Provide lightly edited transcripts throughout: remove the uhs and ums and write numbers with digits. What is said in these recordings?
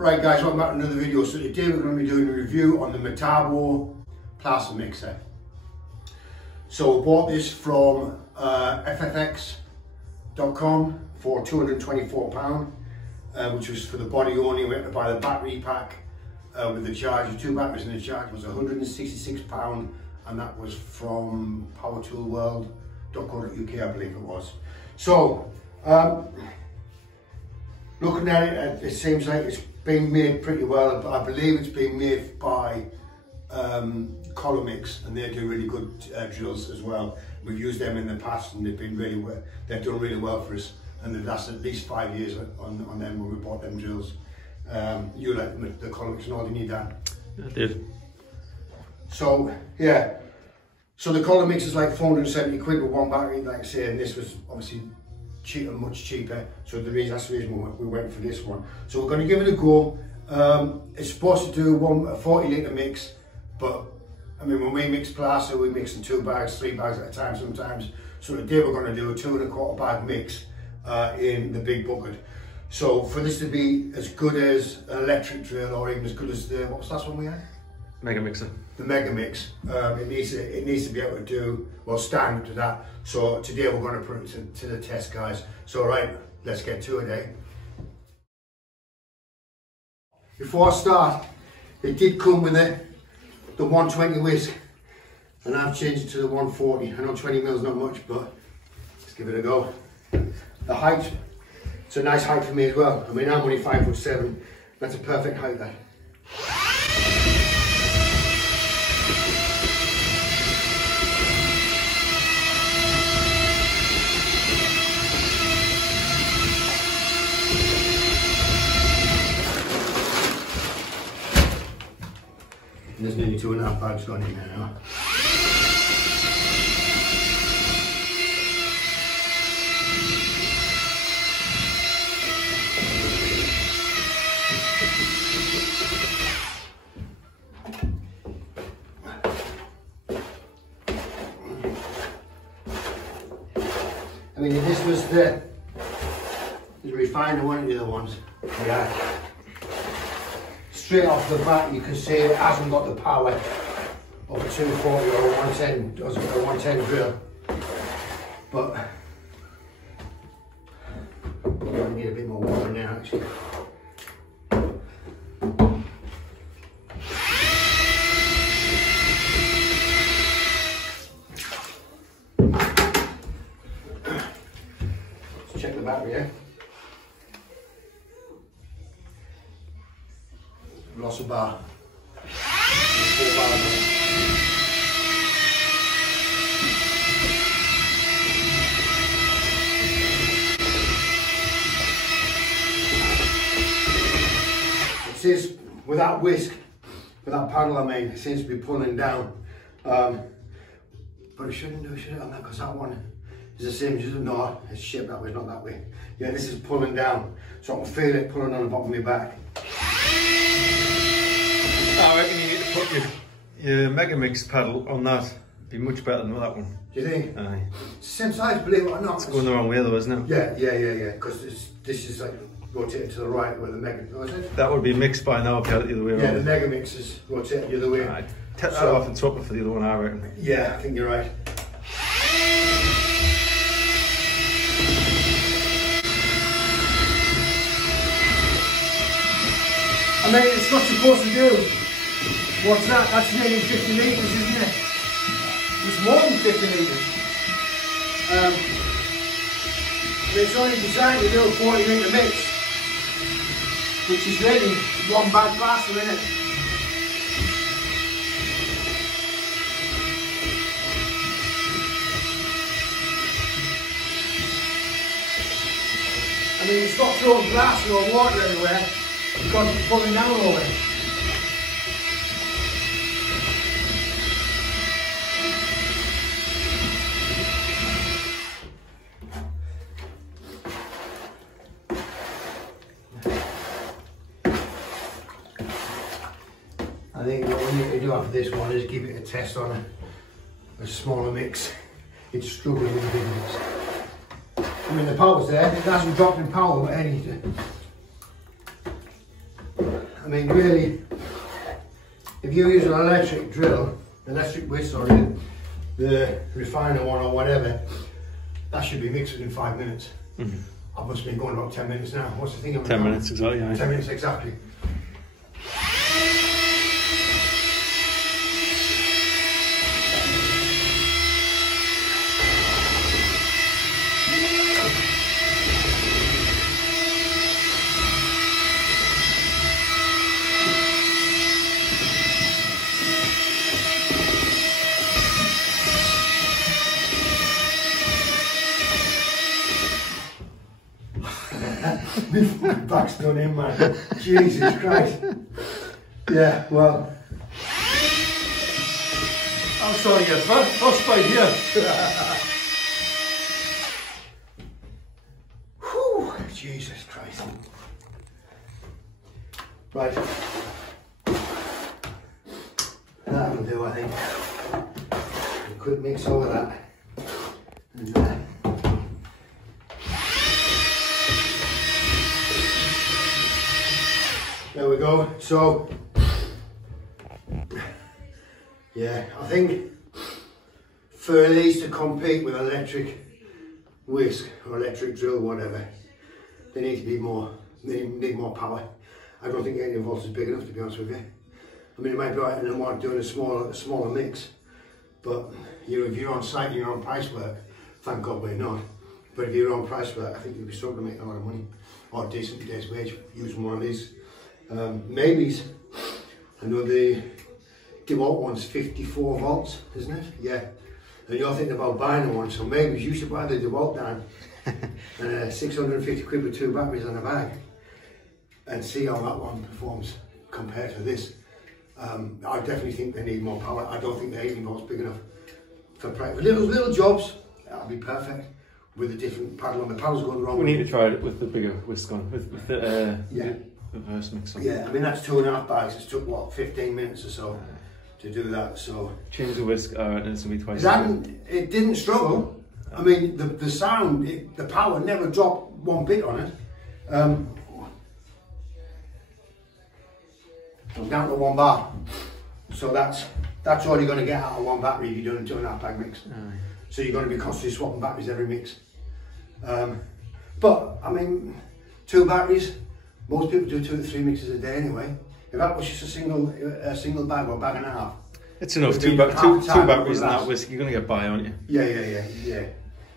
Right guys, welcome back to another video. So today we're going to be doing a review on the Metabo plaster mixer. So I bought this from ffx.com for £224, which was for the body only. We had to buy the battery pack with the charger, 2 batteries in the charge was £166, and that was from powertoolworld.co.uk, I believe it was. So looking at it, it seems like it's been made pretty well. I believe it's been made by Colomix, and they do really good drills as well. We've used them in the past, and they've been really well. They've done really well for us, and they've lasted at least 5 years on them when we bought them drills. You like the Colomix and all, you need that? I did. So yeah, so the Colomix is like 470 quid with one battery, like I say, and this was obviously cheaper, much cheaper. So that's the reason we went for this one. So we're going to give it a go. It's supposed to do a 40 litre mix, but I mean, when we mix plaster, we mix in 2 bags, 3 bags at a time sometimes. So today we're going to do a 2 1/4 bag mix in the big bucket. So for this to be as good as an electric drill, or even as good as the, what was the last one we had? Mega mixer. The Mega Mix, it needs to be able to do, well, stand to that. So today we're going to put it to the test, guys. So right, let's get to it, eh? Before I start, it did come with the 120 whisk, and I've changed it to the 140. I know 20 mils not much, but let's give it a go. The height, it's a nice height for me as well. I mean, I'm only 5'7". That's a perfect height there. There's nearly 2.5 bags gone in there now. I mean, if this was the refiner, one of the other ones, yeah. Straight off the bat, you can see it hasn't got the power of a 240 or a 110, doesn't got a 110 drill. But I need a bit more water now, actually. Let's check the battery, yeah? Lost a bar. 4 bars. It says without whisk, without paddle, I mean, it seems to be pulling down. But it shouldn't do, should it, on that? Because that one is the same as no, it's shaped that way, it's not that way. Yeah, this is pulling down, so I can feel it pulling on the bottom of my back. I reckon you need to put your Mega Mix paddle on that. It'd be much better than that one. Do you think? Aye. It's the same size, believe it or not. It's going the wrong way though, isn't it? Yeah. Because this is like rotated to the right where the Mega, is it? That would be mixed by now if you had it the other way around. Yeah, the Mega Mix is rotated the other way. Aye. Take that off and swap it for the other one, I reckon. Yeah, I think you're right. I mean, it's not supposed to do What's that? That's nearly 50 litres, isn't it? It's more than 50 litres. It's only designed to do a 40 litre mix, which is really one bag plaster, isn't it? I mean, it's not throwing plaster or water everywhere because it's pulling down all of it. I think what we need to do after this one is give it a test on a smaller mix. It's struggling with a big mix. I mean, the power's there, it hasn't dropped in power or anything. I mean, really, if you use an electric whisk, sorry, the refiner one or whatever, that should be mixed within 5 minutes. I must have been going about 10 minutes now. What's the thing? 10 minutes exactly. 10 minutes exactly. My back's done in, man. Jesus Christ. Yeah, well. I'm sorry, you frostbite here. Whew, Jesus Christ. Right. That'll do, I think. A quick mix over that. And, there we go. So, yeah, I think for these to compete with electric whisk or electric drill, whatever, they need to be more. They need more power. I don't think 18 volts is big enough, to be honest with you. I mean, it might be right in the market doing a smaller mix, but you know, if you're on site and you're on price work, thank God we're not. But if you're on price work, I think you'll be struggling to make a lot of money or a decent day's wage using one of these. Maybes, I know the DeWalt one's 54 volts, isn't it? Yeah. And you're thinking about buying one, so maybe you should buy the DeWalt down and 650 quid with 2 batteries on the bag and see how that one performs compared to this. I definitely think they need more power. I don't think the 18 volts big enough for little jobs. That'll be perfect with a different paddle, and the paddle's going wrong. We need to try it with the bigger whisk on, with the yeah. Reverse mix on. Yeah, I mean that's 2.5 bags. It's took what, 15 minutes or so to do that. So change the whisk, and it's gonna be twice. It didn't struggle. I mean the sound, the power never dropped one bit on it. It was down to 1 bar. So that's all you're going to get out of one battery if you're doing a 2.5 bag mix. So you're going to be constantly swapping batteries every mix. But I mean, 2 batteries. Most people do 2 to 3 mixes a day anyway. If that was just a single bag or a bag and a half. It's enough, two batteries and that whisk, you're going to get by, aren't you? Yeah.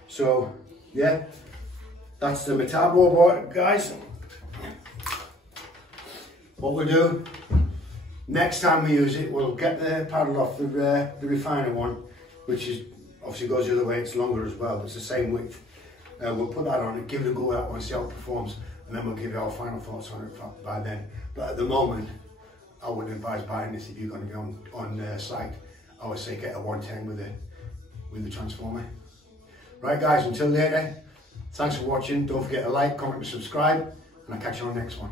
So, yeah, that's the Metabo board, guys. What we'll do, next time we use it, we'll get the paddle off the refiner one, which is obviously goes the other way, it's longer as well, it's the same width. We'll put that on it, give it a go at that one, see how it performs. And then we'll give you our final thoughts on it by then. But at the moment, I wouldn't advise buying this if you're going to be on site. I would say get a 110 with the transformer. Right guys, until later, thanks for watching. Don't forget to like, comment and subscribe, and I'll catch you on the next one.